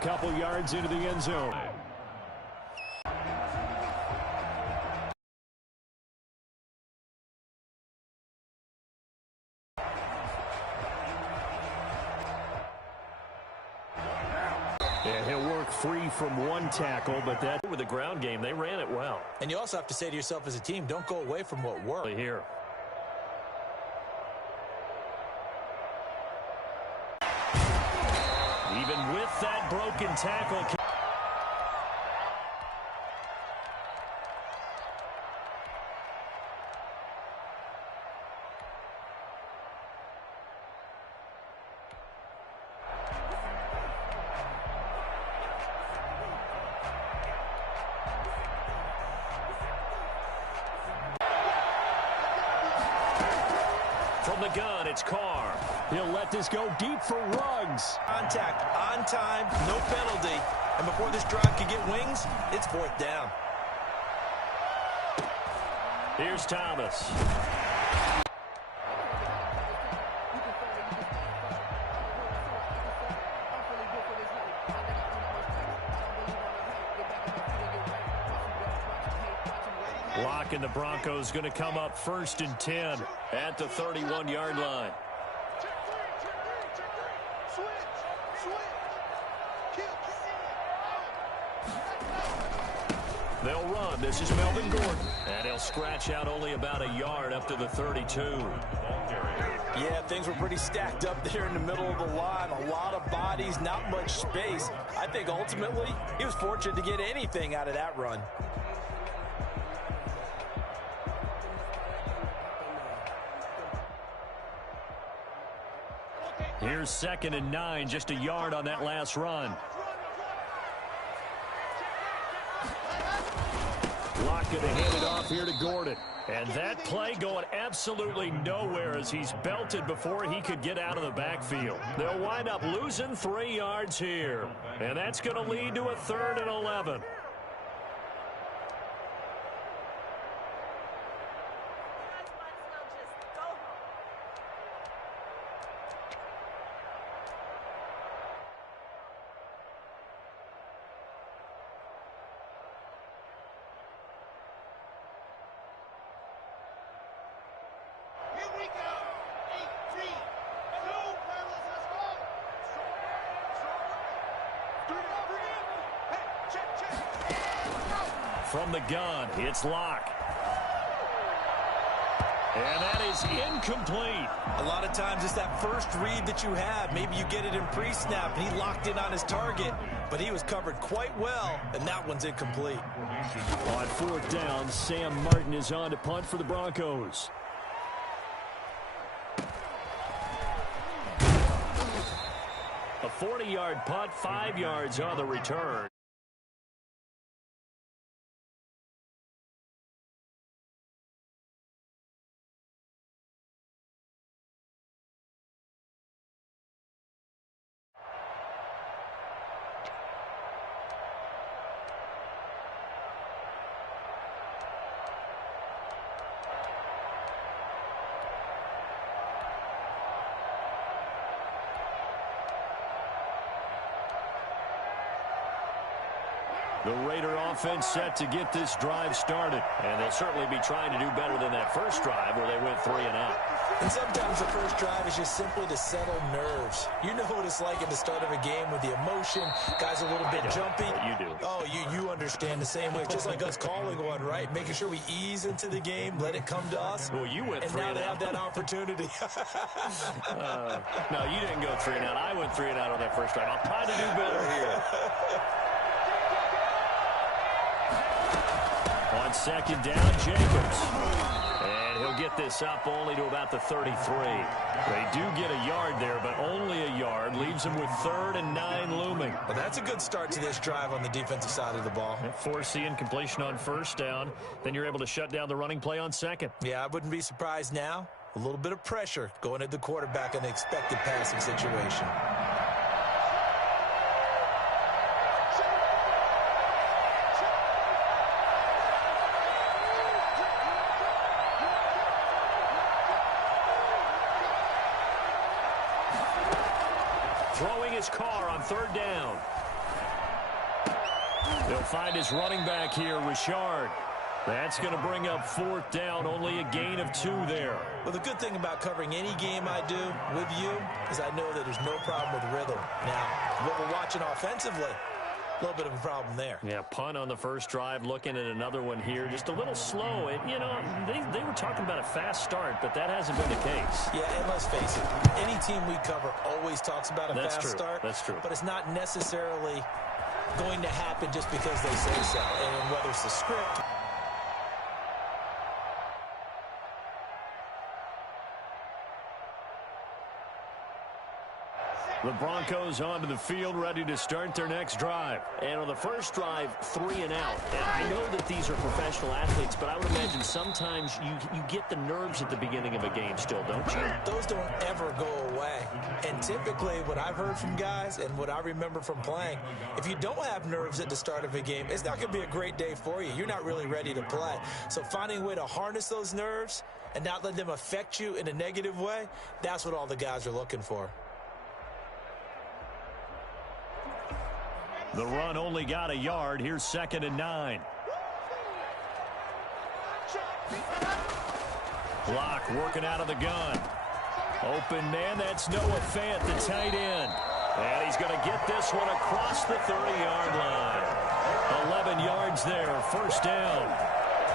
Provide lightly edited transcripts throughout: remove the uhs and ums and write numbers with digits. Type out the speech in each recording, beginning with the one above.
Couple yards into the end zone. And he'll work free from one tackle, but that with the ground game, they ran it well. And you also have to say to yourself as a team, don't go away from what worked. Here. Even with that broken tackle. From the gun, it's Carr. He'll let this go deep for Ruggs. Contact on time, no penalty. And before this drive can get wings, it's 4th down. Here's Thomas. Lock and the Broncos going to come up 1st and 10 at the 31-yard line. They'll run. This is Melvin Gordon. And he'll scratch out only about a yard up to the 32. Yeah, things were pretty stacked up there in the middle of the line. A lot of bodies, not much space. I think ultimately he was fortunate to get anything out of that run. Here's 2nd and 9, just a yard on that last run. Lock going to hand it off here to Gordon. And that play going absolutely nowhere as he's belted before he could get out of the backfield. They'll wind up losing 3 yards here. And that's going to lead to a 3rd and 11. From the gun, it's Lock. And that is incomplete. A lot of times it's that first read that you have. Maybe you get it in pre-snap, and he locked in on his target, but he was covered quite well, and that one's incomplete. On 4th down, Sam Martin is on to punt for the Broncos. A 40-yard punt, 5 yards on the return. The Raider offense set to get this drive started. And they'll certainly be trying to do better than that first drive where they went 3 and out. And sometimes the first drive is just simply to settle nerves. You know what it's like at the start of a game with the emotion. Guys a little bit jumpy. You do. Oh, you understand the same way. It's just like us calling one, right? Making sure we ease into the game, let it come to us. Well, you went 3 and and now they out. have that opportunity. No, you didn't go 3 and out. I went 3 and out on that first drive. I'll try to do better here. On 2nd down, Jacobs. And he'll get this up only to about the 33. They do get a yard there, but only a yard. Leaves them with 3rd and 9 looming. Well, that's a good start to this drive on the defensive side of the ball. Force the incompletion on 1st down. Then you're able to shut down the running play on 2nd. Yeah, I wouldn't be surprised now. A little bit of pressure going at the quarterback in the expected passing situation. Throwing his car on 3rd down. They'll find his running back here, Richard. That's going to bring up 4th down, only a gain of 2 there. Well, the good thing about covering any game I do with you is I know that there's no problem with rhythm. Now, what we're watching offensively, a little bit of a problem there. Yeah, punt on the first drive, looking at another one here. Just a little slow. They were talking about a fast start, but that hasn't been the case. Yeah, and let's face it, any team we cover always talks about a fast start. That's true. But it's not necessarily going to happen just because they say so. And whether it's the script... The Broncos onto the field, ready to start their next drive. And on the first drive, 3 and out. And I know that these are professional athletes, but I would imagine sometimes you get the nerves at the beginning of a game still, don't you? Those don't ever go away. And typically, what I've heard from guys and what I remember from playing, if you don't have nerves at the start of a game, it's not going to be a great day for you. You're not really ready to play. So finding a way to harness those nerves and not let them affect you in a negative way, that's what all the guys are looking for. The run only got a yard. Here's 2nd and 9. Block working out of the gun. Open man, that's Noah Fant, the tight end. And he's going to get this one across the 30-yard line. 11 yards there, 1st down.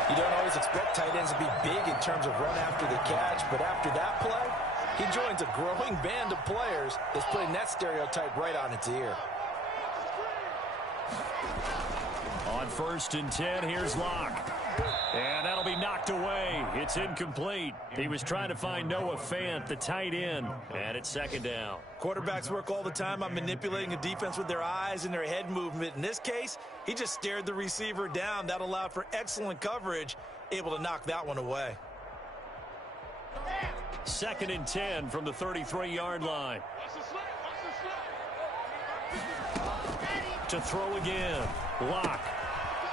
You don't always expect tight ends to be big in terms of run after the catch, but after that play, he joins a growing band of players that's putting that stereotype right on its ear. On 1st and 10, here's Locke. And that'll be knocked away. It's incomplete. He was trying to find Noah Fant, the tight end, and it's 2nd down. Quarterbacks work all the time on manipulating a defense with their eyes and their head movement. In this case, he just stared the receiver down. That allowed for excellent coverage, able to knock that one away. 2nd and 10 from the 33-yard line. To throw again. Locke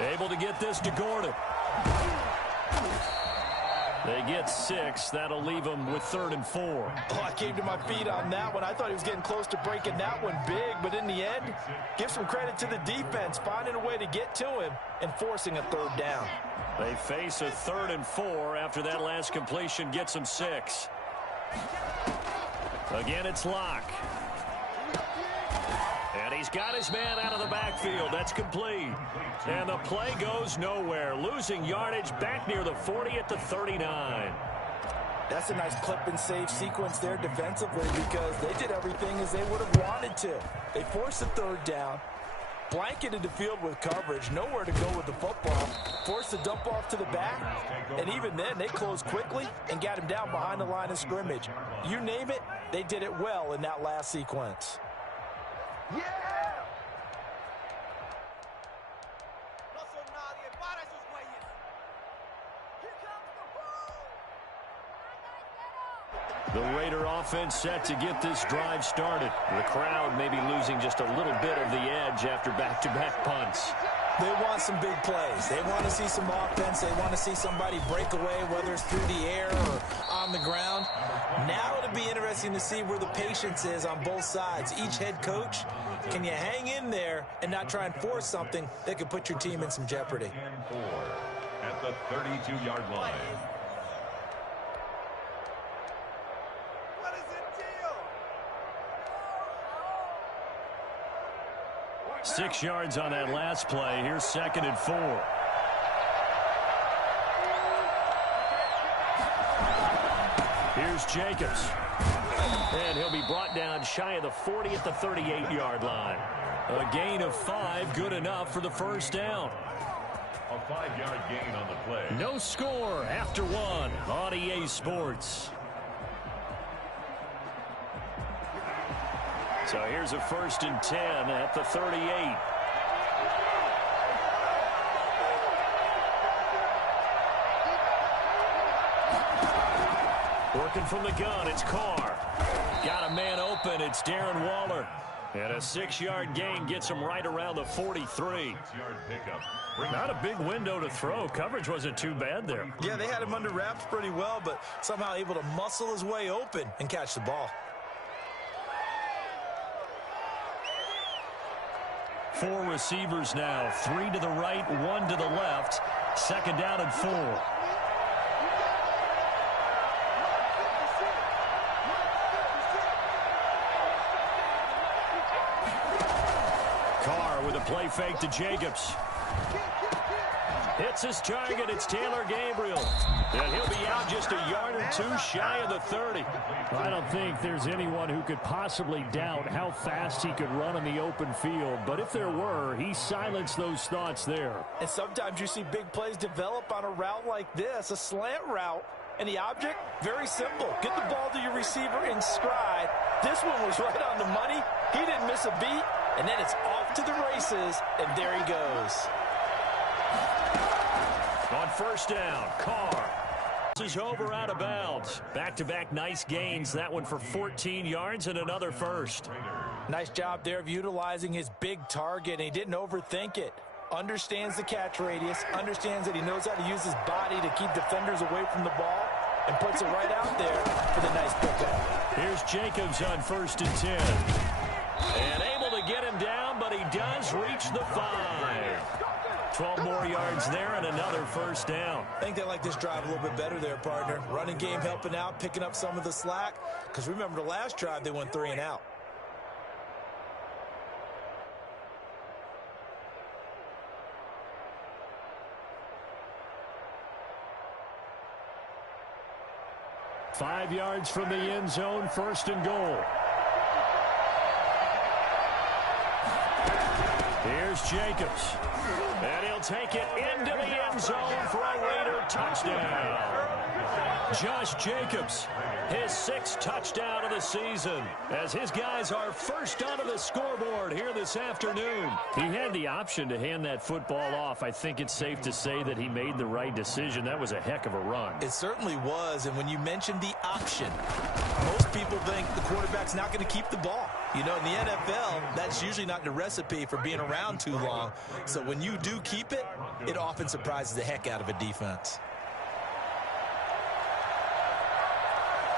able to get this to Gordon. They get 6. That'll leave them with 3rd and 4. Oh, I came to my feet on that one. I thought he was getting close to breaking that one big, but in the end, give some credit to the defense, finding a way to get to him and forcing a 3rd down. They face a 3rd and 4 after that last completion gets them 6. Again, it's Locke. And he's got his man out of the backfield. That's complete. And the play goes nowhere. Losing yardage back near the 40 at the 39. That's a nice clip and save sequence there defensively because they did everything as they would have wanted to. They forced the 3rd down, blanketed the field with coverage, nowhere to go with the football, forced the dump off to the back, and even then they closed quickly and got him down behind the line of scrimmage. You name it, they did it well in that last sequence. The Raider offense set to get this drive started. The crowd may be losing just a little bit of the edge after back-to-back punts. They want some big plays. They want to see some offense. They want to see somebody break away, whether it's through the air or on the ground. Now it'll be interesting to see where the patience is on both sides. Each head coach, can you hang in there and not try and force something that could put your team in some jeopardy? At the 32-yard line. 6 yards on that last play. Here's 2nd and 4. Here's Jacobs. And he'll be brought down shy of the 40 at the 38-yard line. A gain of 5, good enough for the 1st down. A 5-yard gain on the play. No score after 1 on EA Sports. So here's a 1st and 10 at the 38. Working from the gun, it's Carr. Got a man open, it's Darren Waller. And a 6-yard gain gets him right around the 43. 6-yard pickup. Not a big window to throw. Coverage wasn't too bad there. Yeah, they had him under wraps pretty well, but somehow able to muscle his way open and catch the ball. 4 receivers now. 3 to the right, 1 to the left. Second down and 4. Carr with a play fake to Jacobs. Hits his target. It's Taylor Gabriel. And he'll be out just a yard or 2 shy of the 30. I don't think there's anyone who could possibly doubt how fast he could run on the open field. But if there were, he silenced those thoughts there. And sometimes you see big plays develop on a route like this, a slant route. And the object, very simple. Get the ball to your receiver in stride. This one was right on the money. He didn't miss a beat. And then it's off to the races. And there he goes. On first down, Carr. This is over out of bounds. Back-to-back nice gains. That one for 14 yards and another first. Nice job there of utilizing his big target. And he didn't overthink it. Understands the catch radius. Understands that he knows how to use his body to keep defenders away from the ball. And puts it right out there for the nice pickup. Here's Jacobs on first and 10. And able to get him down, but he does reach the 5. 12 more yards there and another first down. I think they like this drive a little bit better there, partner. Running game helping out, picking up some of the slack. Because remember the last drive, they went 3 and out. Five yards from the end zone, first and goal. Here's Jacobs. And he'll take it into the end zone for a Raider touchdown. Josh Jacobs, his 6th touchdown of the season, as his guys are first onto the scoreboard here this afternoon. He had the option to hand that football off. I think it's safe to say that he made the right decision. That was a heck of a run. It certainly was, and when you mentioned the option, most people think the quarterback's not going to keep the ball. You know, in the NFL, that's usually not the recipe for being around too long. So when you do keep it, it often surprises the heck out of a defense.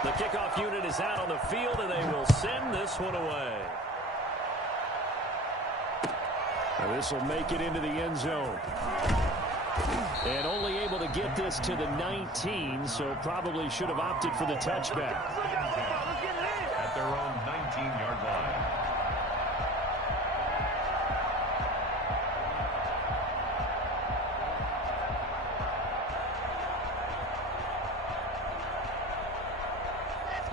The kickoff unit is out on the field, and they will send this one away. And this will make it into the end zone. And only able to get this to the 19, so probably should have opted for the touchback. At their own 19-yard line.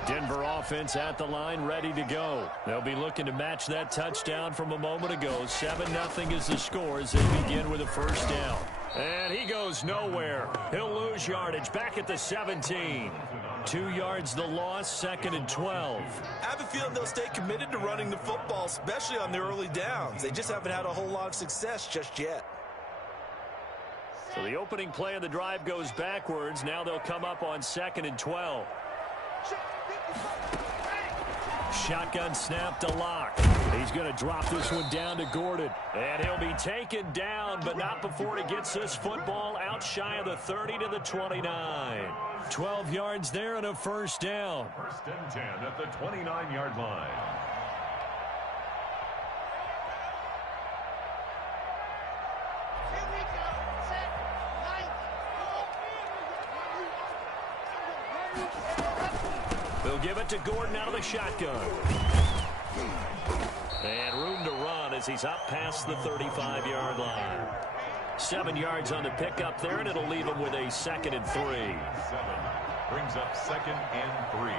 Denver offense at the line, ready to go. They'll be looking to match that touchdown from a moment ago. 7-0 is the score as they begin with a first down. And he goes nowhere. He'll lose yardage back at the 17. 2 yards the loss, 2nd and 12. I have a feeling they'll stay committed to running the football, especially on their early downs. They just haven't had a whole lot of success just yet. So the opening play of the drive goes backwards. Now they'll come up on 2nd and 12. Shotgun snap to Locke. He's going to drop this one down to Gordon. And he'll be taken down, but not before he gets this football out shy of the 30 to the 29. 12 yards there and a first down. First and 10 at the 29-yard line. They'll give it to Gordon out of the shotgun. And room to run as he's up past the 35-yard line. 7 yards on the pickup there, and it'll leave him with a 2nd and 3. 7 brings up 2nd and 3.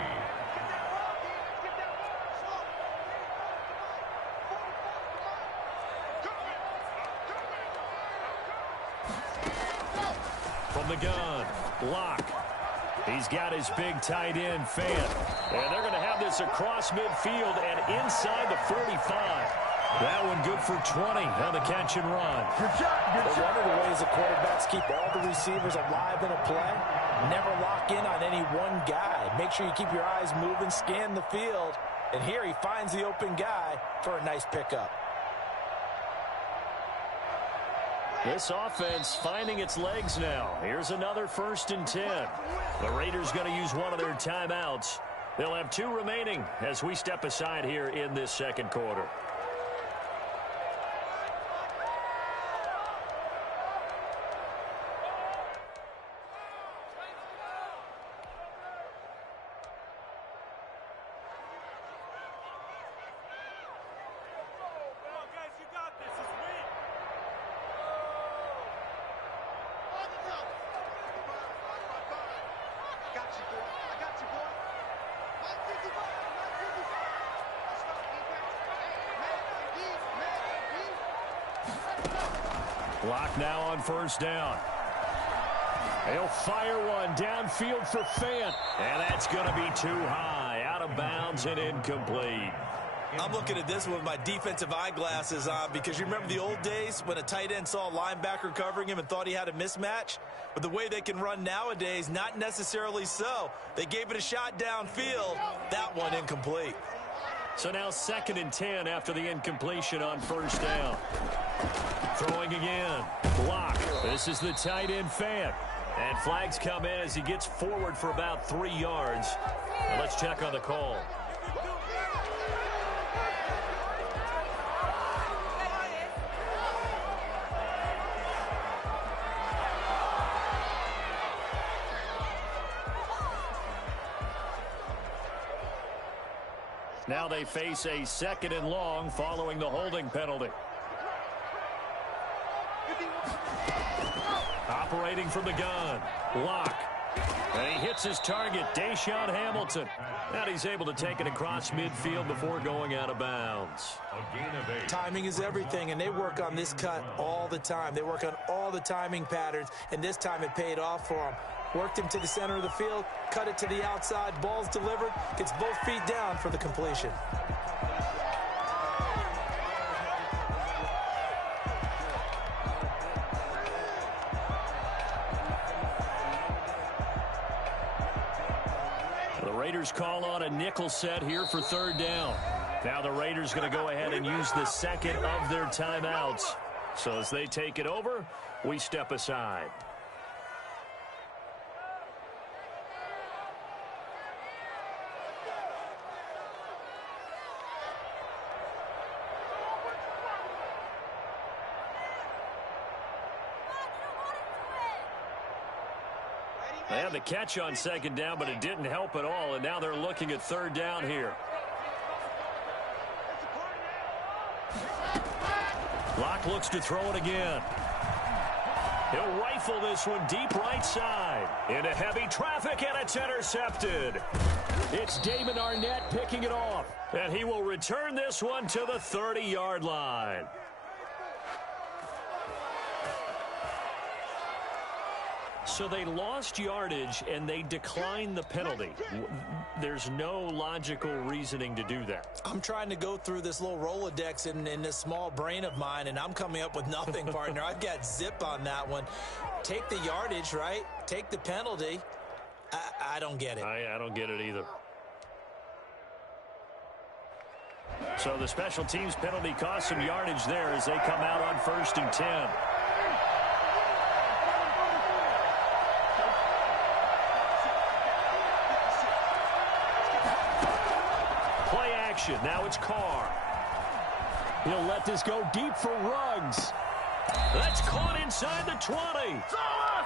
From the gun, Locke. He's got his big tight end, Fant. And they're going to have this across midfield and inside the 45. That one good for 20 on the catch and run. One of the ways the quarterbacks keep all the receivers alive in a play, never lock in on any one guy. Make sure you keep your eyes moving, scan the field. And here he finds the open guy for a nice pickup. This offense finding its legs now. Here's another 1st and 10. The Raiders going to use one of their timeouts. They'll have 2 remaining as we step aside here in this second quarter. Clock now on first down. He'll fire one downfield for Fant. And that's going to be too high. Out of bounds and incomplete. I'm looking at this with my defensive eyeglasses on because you remember the old days when a tight end saw a linebacker covering him and thought he had a mismatch? But the way they can run nowadays, not necessarily so. They gave it a shot downfield. That one incomplete. So now 2nd and 10 after the incompletion on first down. Throwing again. Block. This is the tight end Fant. And flags come in as he gets forward for about 3 yards. Now let's check on the call. Now they face a 2nd and long following the holding penalty. Operating from the gun. Lock. And he hits his target, Deshaun Hamilton. And he's able to take it across midfield before going out of bounds. A gain of 8. Timing is everything, and they work on this cut all the time. They work on all the timing patterns, and this time it paid off for them. Worked him to the center of the field, cut it to the outside, ball's delivered, gets both feet down for the completion. The Raiders call on a nickel set here for 3rd down. Now the Raiders going to go ahead and use the 2nd of their timeouts. So as they take it over, we step aside. They had the catch on 2nd down, but it didn't help at all, and now they're looking at 3rd down here. Locke looks to throw it again. He'll rifle this one deep right side. Into heavy traffic, and it's intercepted. It's Damon Arnett picking it off, and he will return this one to the 30-yard line. So they lost yardage, and they declined the penalty. There's no logical reasoning to do that. I'm trying to go through this little Rolodex in this small brain of mine, and I'm coming up with nothing, partner. I've got zip on that one. Take the yardage, right? Take the penalty. I don't get it. I don't get it either. So the special teams penalty cost some yardage there as they come out on 1st and 10. Now it's Carr. He'll let this go deep for Ruggs. That's caught inside the 20.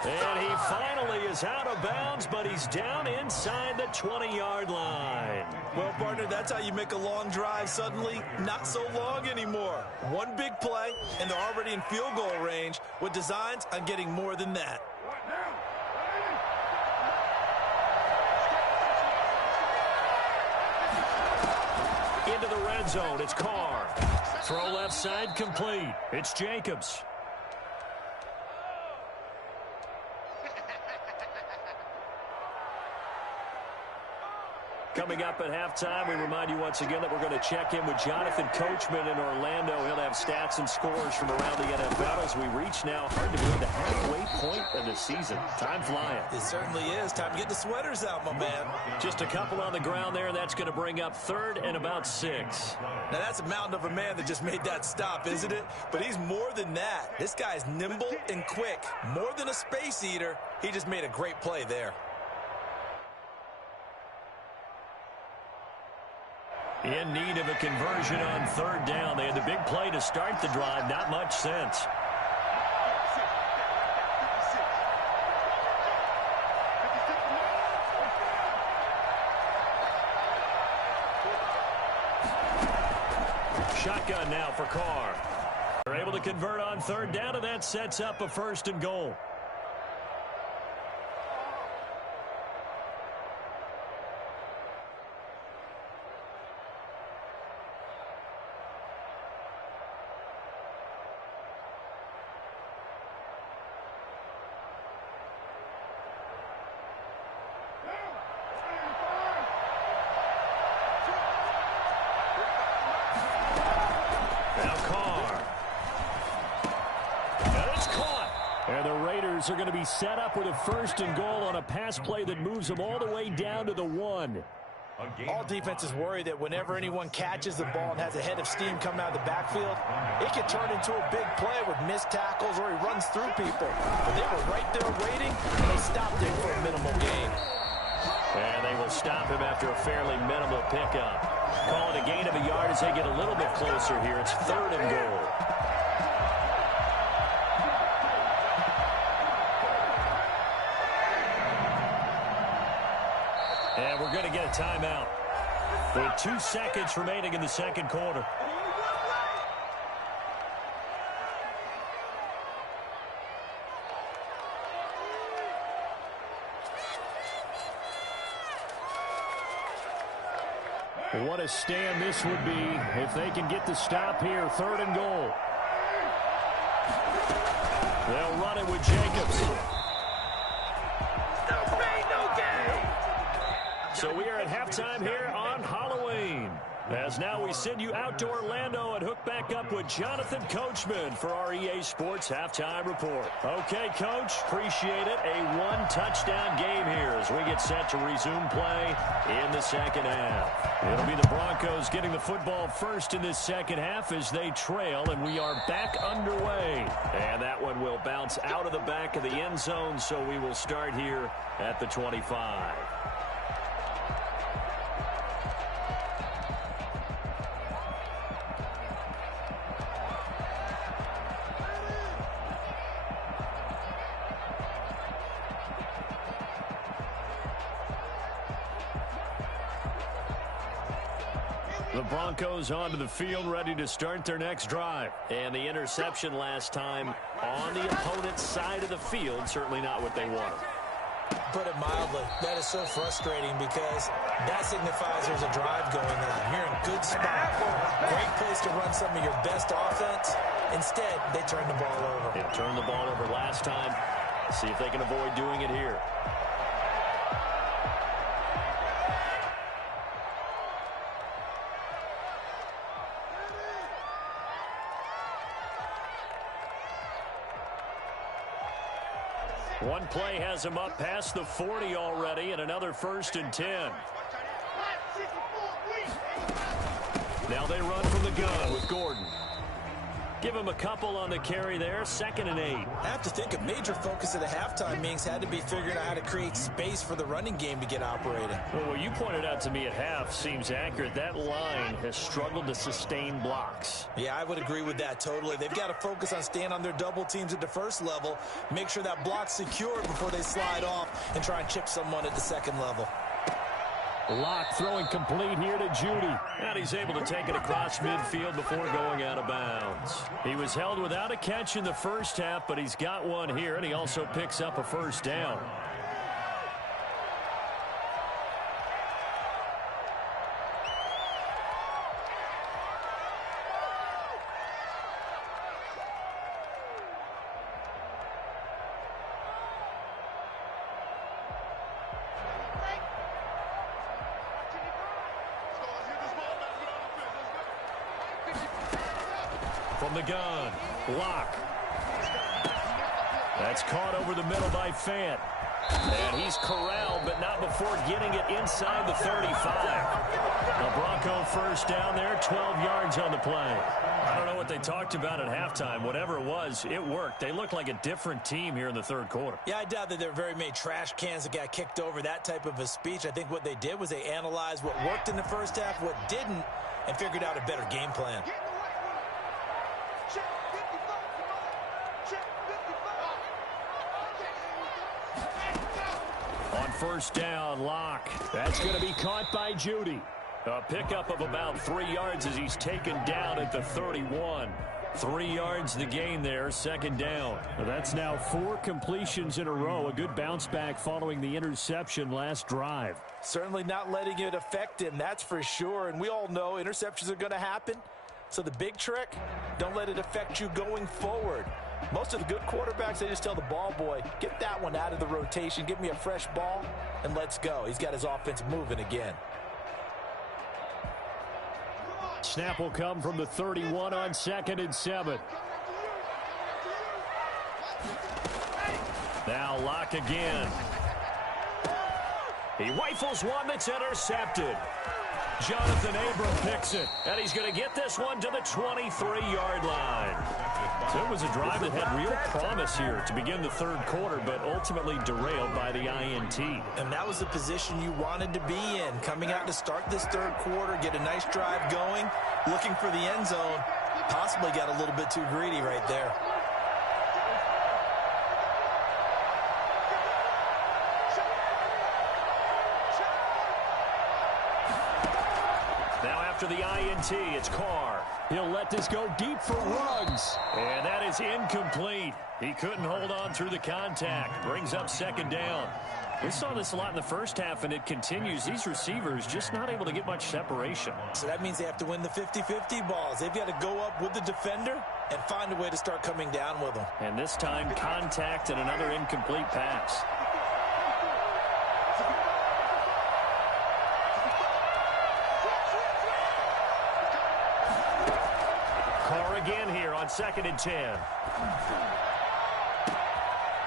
And he finally is out of bounds, but he's down inside the 20-yard line. Well, partner, that's how you make a long drive suddenly not so long anymore. One big play, and they're already in field goal range with designs on getting more than that. Into the red zone, it's Carr. Throw left side complete. It's Jacobs. Coming up at halftime, we remind you once again that we're going to check in with Jonathan Coachman in Orlando. He'll have stats and scores from around the NFL as we reach now, hard to believe, the halfway point of the season. Time flying. It certainly is. Time to get the sweaters out, my man. Just a couple on the ground there. That's going to bring up 3rd and about 6. Now, that's a mountain of a man that just made that stop, isn't it? But he's more than that. This guy's nimble and quick. More than a space eater. He just made a great play there. In need of a conversion on 3rd down. They had the big play to start the drive. Not much sense. Shotgun now for Carr. They're able to convert on 3rd down, and that sets up a 1st and goal. Eagles are going to be set up with a 1st and goal on a pass play that moves them all the way down to the 1. All defenses worry that whenever anyone catches the ball and has a head of steam coming out of the backfield, it can turn into a big play with missed tackles or he runs through people. But they were right there waiting, and they stopped him for a minimal gain. And they will stop him after a fairly minimal pickup. Call it a gain of a yard as they get a little bit closer here. It's 3rd and goal. And we're going to get a timeout with 2 seconds remaining in the second quarter. What a stand this would be if they can get the stop here. 3rd and goal. They'll run it with Jacobs. So we are at halftime here on Halloween. As now we send you out to Orlando and hook back up with Jonathan Coachman for our EA Sports Halftime Report. Okay, Coach, appreciate it. A 1-touchdown game here as we get set to resume play in the second half. It'll be the Broncos getting the football first in this second half as they trail, and we are back underway. And that one will bounce out of the back of the end zone, so we will start here at the 25. The Broncos onto the field, ready to start their next drive. And the interception last time on the opponent's side of the field, certainly not what they wanted. Put it mildly, that is so frustrating because that signifies there's a drive going on. You're in good spot. Great place to run some of your best offense. Instead, they turn the ball over. They turned the ball over last time. See if they can avoid doing it here. One play has him up past the 40 already, and another 1st and 10. Now they run from the gun with Gordon. Give him a couple on the carry there, 2nd and 8. I have to think a major focus of the halftime meetings had to be figuring out how to create space for the running game to get operating. Well, what you pointed out to me at half seems accurate. That line has struggled to sustain blocks. Yeah, I would agree with that totally. They've got to focus on staying on their double teams at the first level, make sure that block's secured before they slide off and try and chip someone at the second level. Locke throwing complete here to Judy. And he's able to take it across midfield before going out of bounds. He was held without a catch in the first half, but he's got one here, and he also picks up a 1st down. From the gun, Locke. That's caught over the middle by Fant. And he's corralled, but not before getting it inside the 35. A Bronco 1st down there, 12 yards on the play. I don't know what they talked about at halftime. Whatever it was, it worked. They look like a different team here in the 3rd quarter. Yeah, I doubt that there are very many trash cans that got kicked over that type of a speech. I think what they did was they analyzed what worked in the first half, what didn't, and figured out a better game plan. On 1st down, Locke. That's going to be caught by Judy. A pickup of about 3 yards as he's taken down at the 31. 3 yards the gain there, 2nd down. That's now 4 completions in a row. A good bounce back following the interception last drive. Certainly not letting it affect him, that's for sure. And we all know interceptions are going to happen. So the big trick, don't let it affect you going forward. Most of the good quarterbacks, they just tell the ball boy, get that one out of the rotation, give me a fresh ball, and let's go. He's got his offense moving again. Snap will come from the 31 on 2nd and 7. Now Locke again. He rifles one that's intercepted. Jonathan Abram picks it, and he's going to get this one to the 23-yard line. So it was a drive that had real promise here to begin the third quarter, but ultimately derailed by the INT. And that was the position you wanted to be in, coming out to start this third quarter, get a nice drive going, looking for the end zone. Possibly got a little bit too greedy right there. Now after the INT, it's Carr. He'll let this go deep for Ruggs. And that is incomplete. He couldn't hold on through the contact. Brings up second down. We saw this a lot in the first half, and it continues. These receivers just not able to get much separation. So that means they have to win the 50-50 balls. They've got to go up with the defender and find a way to start coming down with them. And this time, contact and another incomplete pass. Carr again here on 2nd and 10.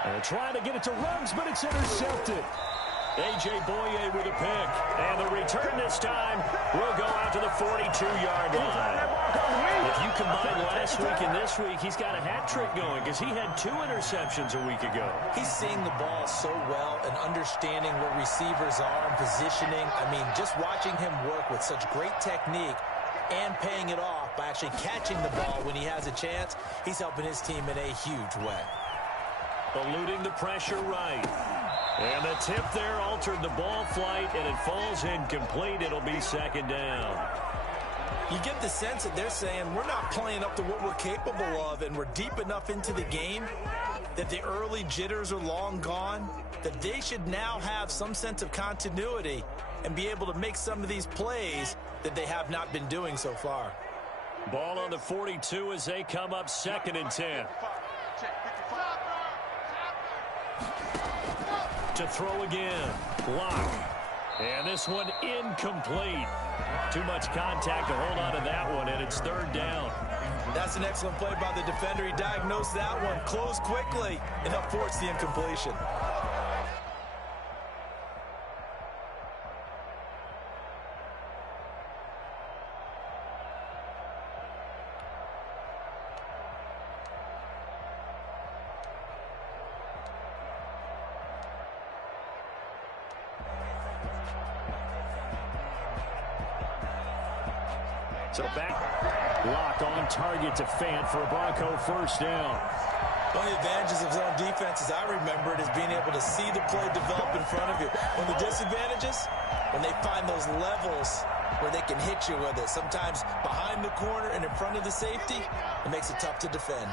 And trying to get it to Ruggs, but it's intercepted. A.J. Boye with a pick. And the return this time will go out to the 42-yard line. If you combine last week and this week, he's got a hat trick going because he had 2 interceptions a week ago. He's seeing the ball so well and understanding where receivers are and positioning. I mean, just watching him work with such great technique and paying it off by actually catching the ball when he has a chance, he's helping his team in a huge way. Eluding the pressure right. And the tip there altered the ball flight, and it falls incomplete. It'll be second down. You get the sense that they're saying we're not playing up to what we're capable of, and we're deep enough into the game that the early jitters are long gone, that they should now have some sense of continuity and be able to make some of these plays that they have not been doing so far. Ball on the 42 as they come up 2nd and 10. To throw again. Locke. And this one incomplete. Too much contact to hold on to that one, and it's 3rd down. That's an excellent play by the defender. He diagnosed that one, closed quickly, and helped force the incompletion. So back. Locke on target to Fant for a Bronco first down. One of the advantages of zone defense, as I remember it, is being able to see the play develop in front of you. One of the disadvantages, when they find those levels where they can hit you with it, sometimes behind the corner and in front of the safety, it makes it tough to defend.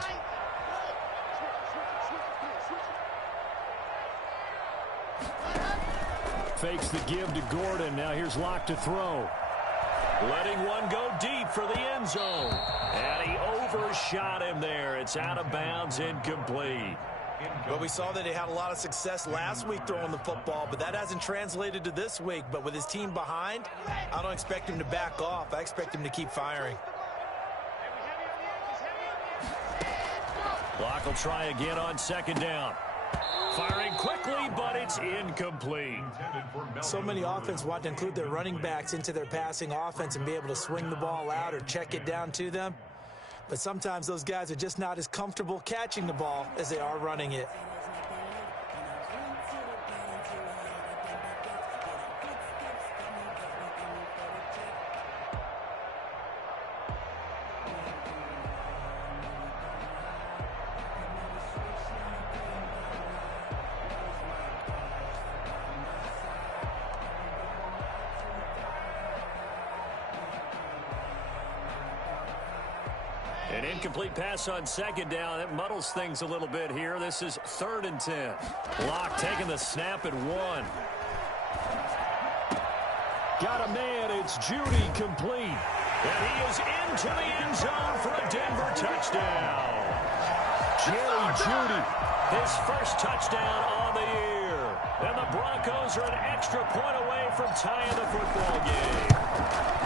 Fakes the give to Gordon. Now here's Locke to throw. Letting one go deep for the end zone. And he overshot him there. It's out of bounds, incomplete. Well, we saw that he had a lot of success last week throwing the football, but that hasn't translated to this week. But with his team behind, I don't expect him to back off. I expect him to keep firing. Locke will try again on 2nd down. Firing quickly, but it's incomplete. So many offenses want to include their running backs into their passing offense and be able to swing the ball out or check it down to them. But sometimes those guys are just not as comfortable catching the ball as they are running it. An incomplete pass on 2nd down. That muddles things a little bit here. This is 3rd and 10. Locke taking the snap at 1. Got a man. It's Judy complete. And he is into the end zone for a Denver touchdown. Jerry Judy. His first touchdown on the year. And the Broncos are an extra point away from tying the football game.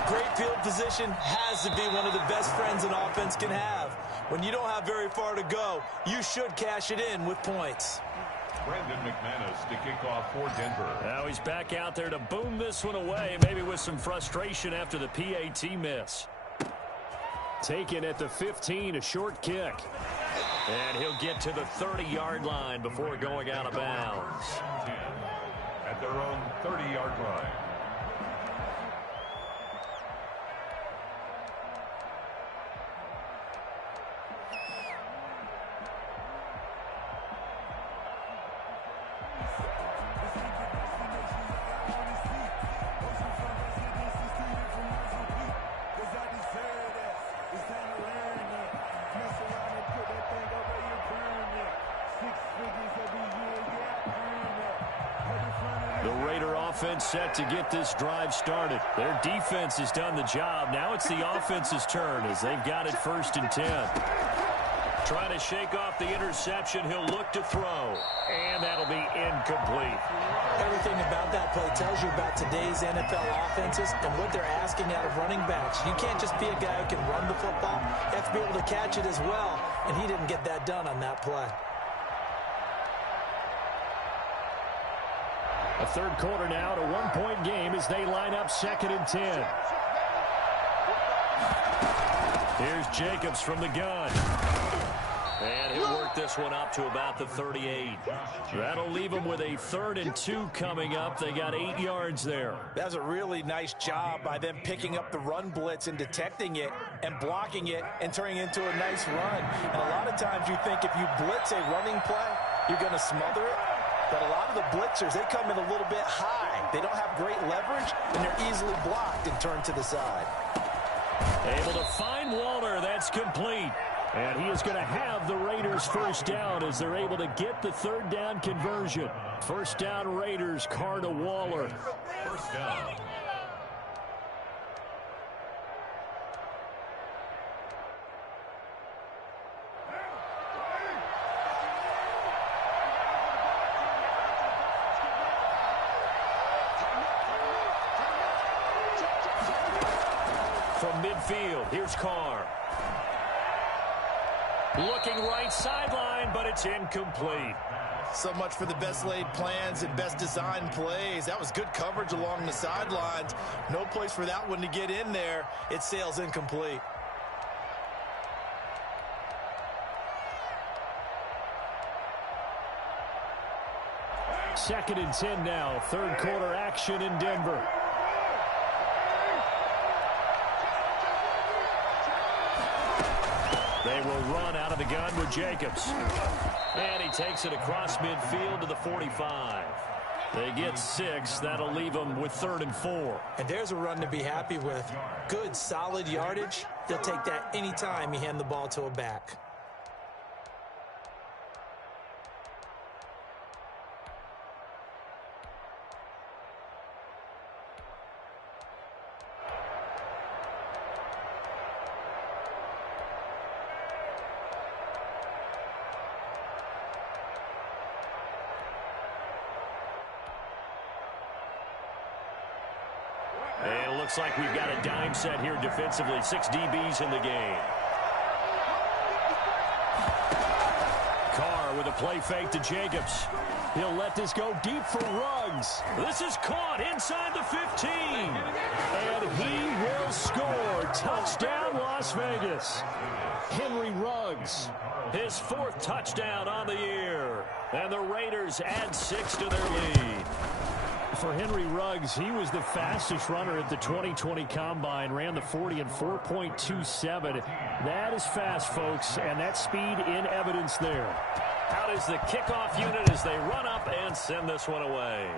Great field position has to be one of the best friends an offense can have. When you don't have very far to go, you should cash it in with points. Brandon McManus to kick off for Denver. Now he's back out there to boom this one away, maybe with some frustration after the PAT miss. Taken at the 15, a short kick. And he'll get to the 30-yard line before going out of bounds. 10 at their own 30-yard line. Offense set to get this drive started. Their defense has done the job. Now it's the offense's turn as they've got it 1st and 10. Trying to shake off the interception. He'll look to throw. And that'll be incomplete. Everything about that play tells you about today's NFL offenses and what they're asking out of running backs. You can't just be a guy who can run the football. You have to be able to catch it as well. And he didn't get that done on that play. A third quarter now, to 1-point game as they line up 2nd and 10. Here's Jacobs from the gun. And he'll work this one up to about the 38. That'll leave them with a 3rd and 2 coming up. They got 8 yards there. That's a really nice job by them picking up the run blitz and detecting it and blocking it and turning it into a nice run. And a lot of times you think if you blitz a running play, you're going to smother it. But a lot of the blitzers, they come in a little bit high. They don't have great leverage, and they're easily blocked and turned to the side. Able to find Waller. That's complete. And he is going to have the Raiders 1st down as they're able to get the 3rd down conversion. 1st down Raiders, Carr to Waller. 1st down. From midfield, here's Carr. Looking right sideline, but it's incomplete. So much for the best laid plans and best designed plays. That was good coverage along the sidelines. No place for that one to get in there. It sails incomplete. Second and 10 now. 3rd quarter action in Denver. They will run out of the gun with Jacobs. And he takes it across midfield to the 45. They get 6. That'll leave them with 3rd and 4. And there's a run to be happy with. Good, solid yardage. They'll take that anytime you hand the ball to a back. And it looks like we've got a dime set here defensively. 6 DBs in the game. Carr with a play fake to Jacobs. He'll let this go deep for Ruggs. This is caught inside the 15. And he will score. Touchdown, Las Vegas. Henry Ruggs. His 4th touchdown on the year. And the Raiders add 6 to their lead. For Henry Ruggs, he was the fastest runner at the 2020 Combine, ran the 40 in 4.27. That is fast, folks, and that speed in evidence there. Out is the kickoff unit as they run up and send this one away.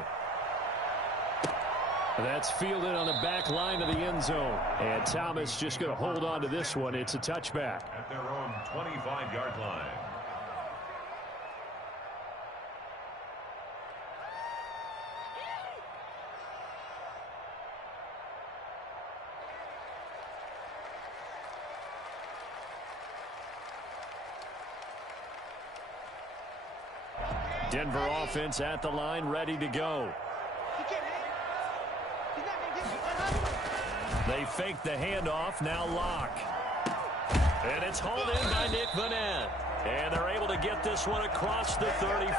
That's fielded on the back line of the end zone. And Thomas just going to hold on to this one. It's a touchback. At their own 25-yard line. Denver offense at the line, ready to go. They fake the handoff, now Locke. And it's hauled in by Nick Vannett. And they're able to get this one across the 35.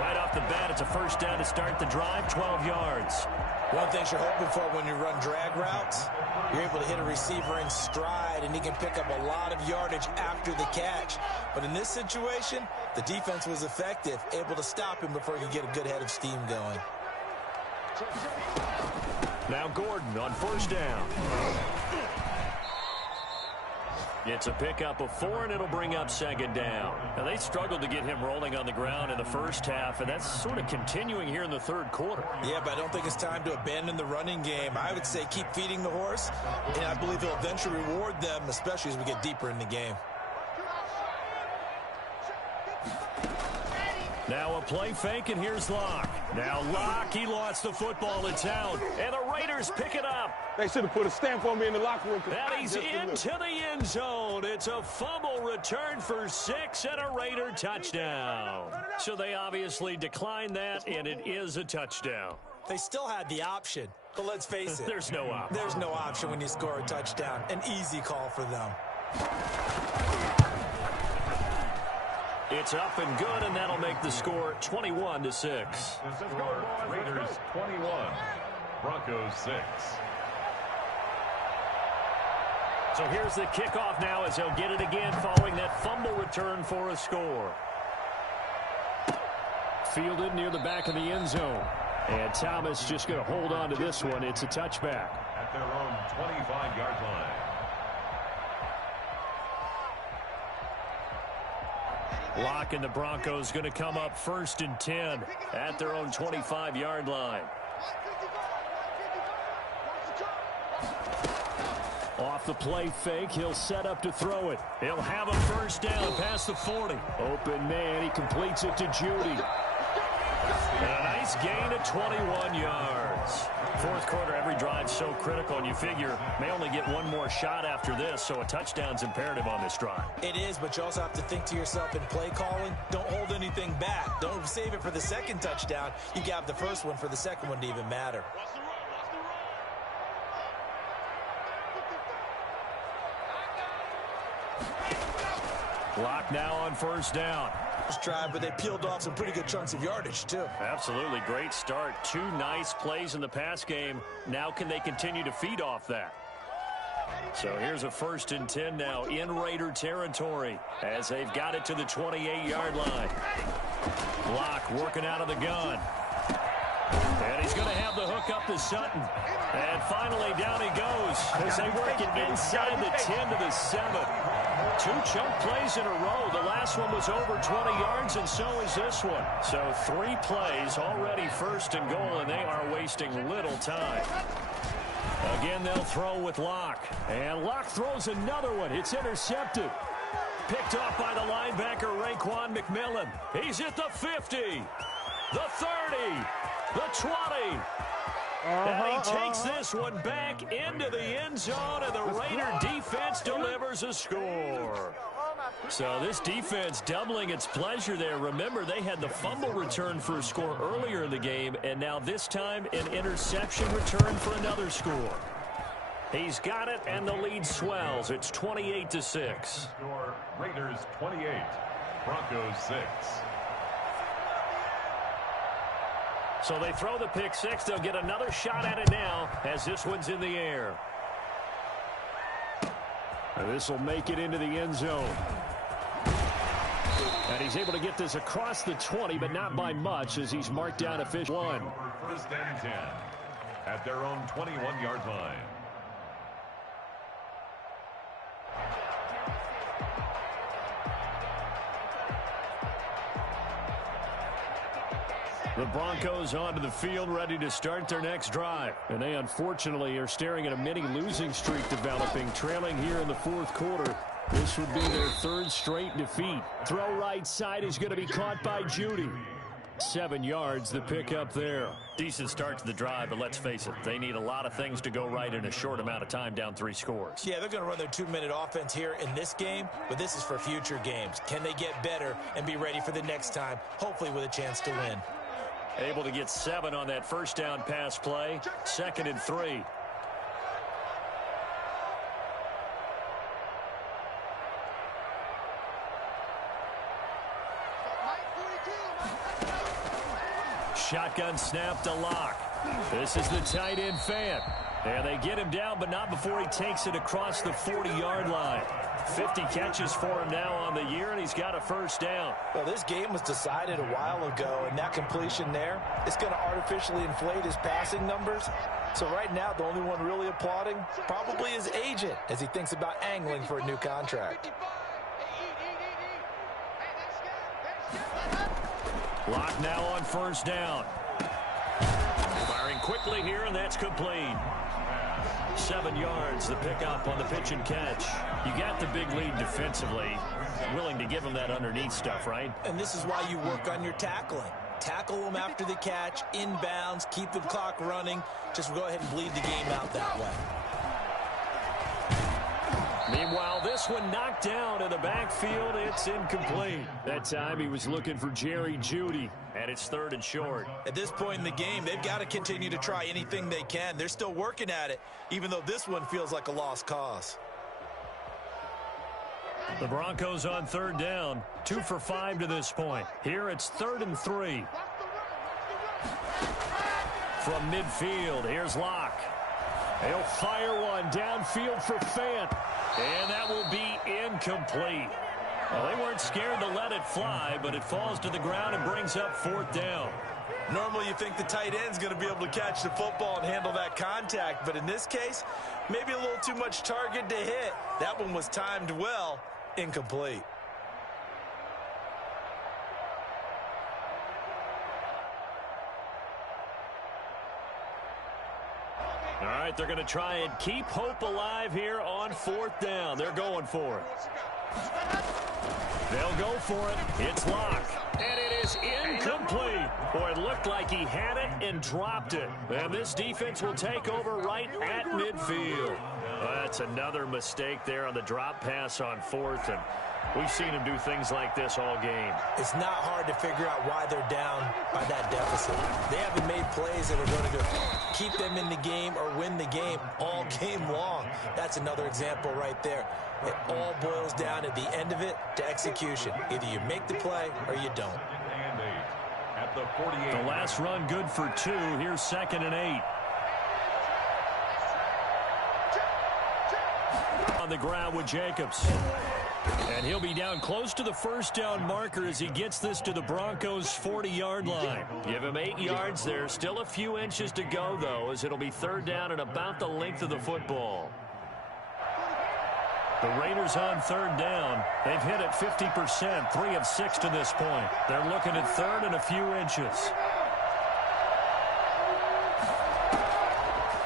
Right off the bat, it's a first down to start the drive, 12 yards. One thing you're hoping for when you run drag routes, you're able to hit a receiver in stride, and he can pick up a lot of yardage after the catch. But in this situation, the defense was effective, able to stop him before he could get a good head of steam going. Now Gordon on first down. It's a pickup of 4, and it'll bring up second down. Now, they struggled to get him rolling on the ground in the first half, and that's sort of continuing here in the third quarter. Yeah, but I don't think it's time to abandon the running game. I would say keep feeding the horse, and I believe he'll eventually reward them, especially as we get deeper in the game. Now a play fake, and here's Locke. Now Locke, he lost the football. It's out, and the Raiders pick it up. They should have put a stamp on me in the locker room. And he's into the end zone. It's a fumble return for 6 and a Raider touchdown. So they obviously declined that, and it is a touchdown. They still had the option, but let's face it. There's no option. There's no option when you score a touchdown. An easy call for them. It's up and good, and that'll make the score 21-6. The score, Raiders 21, Broncos 6. So here's the kickoff now as he'll get it again following that fumble return for a score. Fielded near the back of the end zone. And Thomas just going to hold on to this one. It's a touchback. At their own 25-yard line. Locke and the Broncos going to come up 1st and 10 at their own 25-yard line. Off the play fake, he'll set up to throw it. He'll have a first down past the 40. Open man, he completes it to Judy. And a nice gain of 21 yards. Fourth quarter, every drive's so critical, and you figure may only get one more shot after this, so a touchdown's imperative on this drive. It is, but you also have to think to yourself in play calling, don't hold anything back. Don't save it for the second touchdown. You got the first one for the second one to even matter. Locke now on first down. Drive, but they peeled off some pretty good chunks of yardage, too. Absolutely great start. 2 nice plays in the pass game. Now can they continue to feed off that? So here's a 1st and 10 now in Raider territory as they've got it to the 28-yard line. Locke working out of the gun. And he's going to have the hook up to Sutton. And finally down he goes as they work it inside the 10 to the 7. 2 chunk plays in a row. The last one was over 20 yards, and so is this one. So 3 plays already 1st and goal, and they are wasting little time. Again, they'll throw with Locke. And Locke throws another one. It's intercepted. Picked off by the linebacker, Raekwon McMillan. He's at the 50, the 30, the 20. And he takes this one back into the end zone, and the Raider defense delivers a score. So this defense doubling its pleasure there. Remember, they had the fumble return for a score earlier in the game, and now this time an interception return for another score. He's got it, and the lead swells. It's 28-6. Score, Raiders 28, Broncos 6. So they throw the pick 6. They'll get another shot at it now as this one's in the air. This will make it into the end zone. And he's able to get this across the 20, but not by much as he's marked down a fish 1. 1st and 10 at their own 21-yard line. The Broncos onto the field, ready to start their next drive. And they unfortunately are staring at a mini losing streak developing, trailing here in the 4th quarter. This would be their 3rd straight defeat. Throw right side is going to be caught by Judy. 7 yards, the pickup there. Decent start to the drive, but let's face it, they need a lot of things to go right in a short amount of time, down 3 scores. Yeah, they're going to run their 2-minute offense here in this game, but this is for future games. Can they get better and be ready for the next time, hopefully with a chance to win? Able to get 7 on that first down pass play. 2nd and 3. Shotgun snap to Locke. This is the tight end Fant. And they get him down, but not before he takes it across the 40-yard line. 50 catches for him now on the year, and he's got a first down. Well, this game was decided a while ago, and that completion there, it's going to artificially inflate his passing numbers. So right now, the only one really applauding probably his agent as he thinks about angling for a new contract. Locke now on first down. Firing quickly here, and that's complete. 7 yards, the pickup on the pitch and catch. You got the big lead defensively. Willing to give him that underneath stuff, right? And this is why you work on your tackling. Tackle them after the catch, inbounds, keep the clock running. Just go ahead and bleed the game out that way. Meanwhile, this one knocked down in the backfield. It's incomplete. That time he was looking for Jerry Jeudy, and it's 3rd and short. At this point in the game, they've got to continue to try anything they can. They're still working at it, even though this one feels like a lost cause. The Broncos on 3rd down, 2 for 5 to this point. Here it's 3rd and 3. From midfield, here's Locke. He'll fire one downfield for Fant. And that will be incomplete. Well, they weren't scared to let it fly, but it falls to the ground and brings up 4th down. Normally you think the tight end's going to be able to catch the football and handle that contact, but in this case, maybe a little too much target to hit. That one was timed well, incomplete. All right, they're going to try and keep hope alive here on 4th down. They're going for it. They'll go for it. It's Locke. And it is incomplete. Boy, it looked like he had it and dropped it. And this defense will take over right at midfield. That's another mistake there on the drop pass on 4th. And we've seen him do things like this all game. It's not hard to figure out why they're down by that deficit. They haven't made plays that are going to keep them in the game or win the game all game long. That's another example right there. It all boils down at the end of it to execution. Either you make the play or you don't. At the 48. The last run good for 2. Here's 2nd and 8. On the ground with Jacobs. And he'll be down close to the first down marker as he gets this to the Broncos' 40-yard line. Give him 8 yards there. Still a few inches to go, though, as it'll be 3rd down and about the length of the football. The Raiders on 3rd down. They've hit it 50%, 3 of 6 to this point. They're looking at 3rd and a few inches.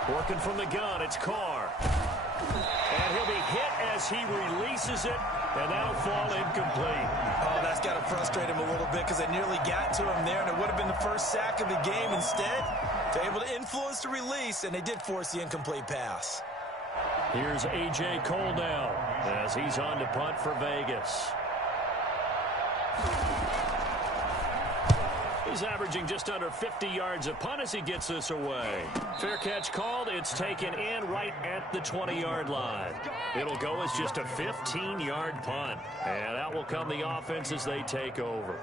Working from the gun, it's Carr. And he'll be hit as he releases it, and that'll fall incomplete. Oh, that's got to frustrate him a little bit because they nearly got to him there, and it would have been the first sack of the game. Instead, they're able to influence the release, and they did force the incomplete pass. Here's A.J. Cole now as he's on to punt for Vegas. He's averaging just under 50 yards a punt as he gets this away. Fair catch called. It's taken in right at the 20-yard line. It'll go as just a 15-yard punt. And out will come the offense as they take over.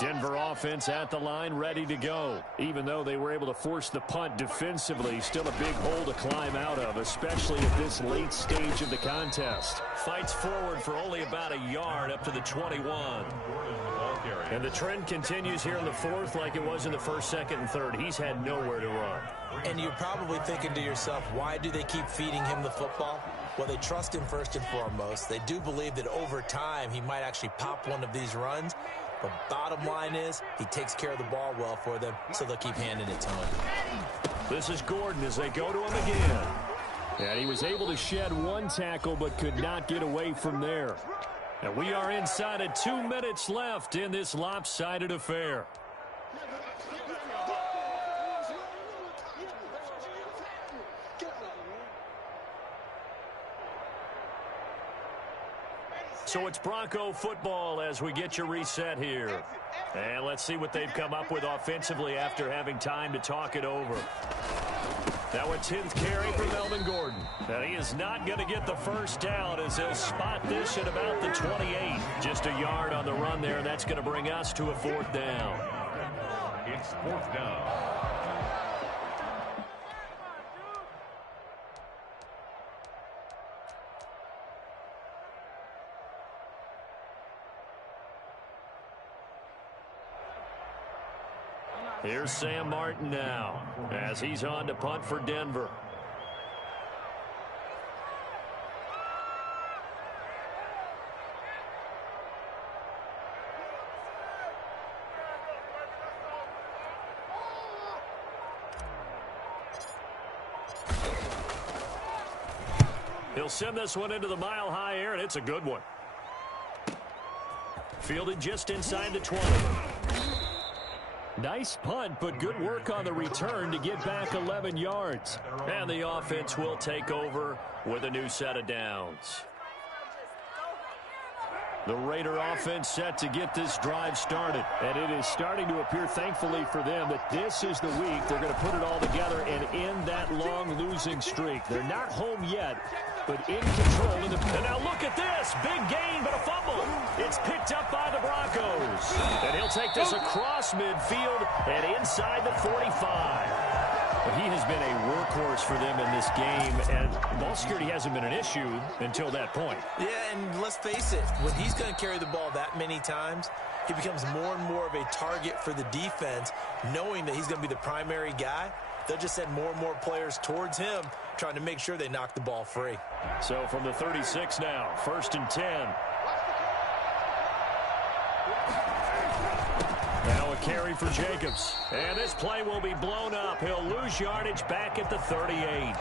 Denver offense at the line, ready to go. Even though they were able to force the punt defensively, still a big hole to climb out of, especially at this late stage of the contest. Fights forward for only about a yard up to the 21. And the trend continues here in the 4th like it was in the 1st, 2nd, and 3rd. He's had nowhere to run. And you're probably thinking to yourself, why do they keep feeding him the football? Well, they trust him first and foremost. They do believe that over time he might actually pop one of these runs. But bottom line is, he takes care of the ball well for them, so they'll keep handing it to him. This is Gordon as they go to him again. And he was able to shed one tackle, but could not get away from there. And we are inside of 2 minutes left in this lopsided affair. So it's Bronco football as we get your reset here. And let's see what they've come up with offensively after having time to talk it over. Now a 10th carry for Melvin Gordon. And he is not going to get the first down as he'll spot this at about the 28. Just a yard on the run there, and that's going to bring us to a 4th down. It's 4th down. Here's Sam Martin now as he's on to punt for Denver. He'll send this one into the mile-high air, and it's a good one. Fielded just inside the 20. Nice punt, but good work on the return to get back 11 yards. And the offense will take over with a new set of downs. The Raider offense set to get this drive started. And it is starting to appear, thankfully for them, that this is the week they're going to put it all together and end that long losing streak. They're not home yet, but in control. And now look at this. Big gain, but a fumble. It's picked up by the Broncos. And he'll take this across midfield and inside the 45. But he has been a workhorse for them in this game, and ball security hasn't been an issue until that point. Yeah, and let's face it, when he's going to carry the ball that many times, he becomes more and more of a target for the defense, knowing that he's going to be the primary guy. They'll just send more and more players towards him, trying to make sure they knock the ball free. So from the 36 now, 1st and 10. Now a carry for Jacobs. And this play will be blown up. He'll lose yardage back at the 38.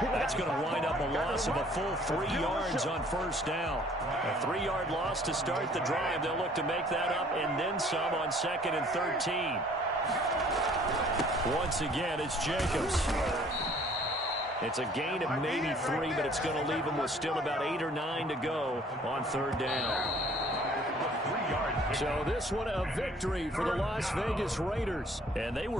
That's going to wind up a loss of a full 3 yards on 1st down. A 3-yard loss to start the drive. They'll look to make that up and then some on 2nd and 13. Once again, it's Jacobs. It's a gain of maybe 3, but it's going to leave him with still about 8 or 9 to go on 3rd down. So this one a victory for the Las Vegas Raiders. And they were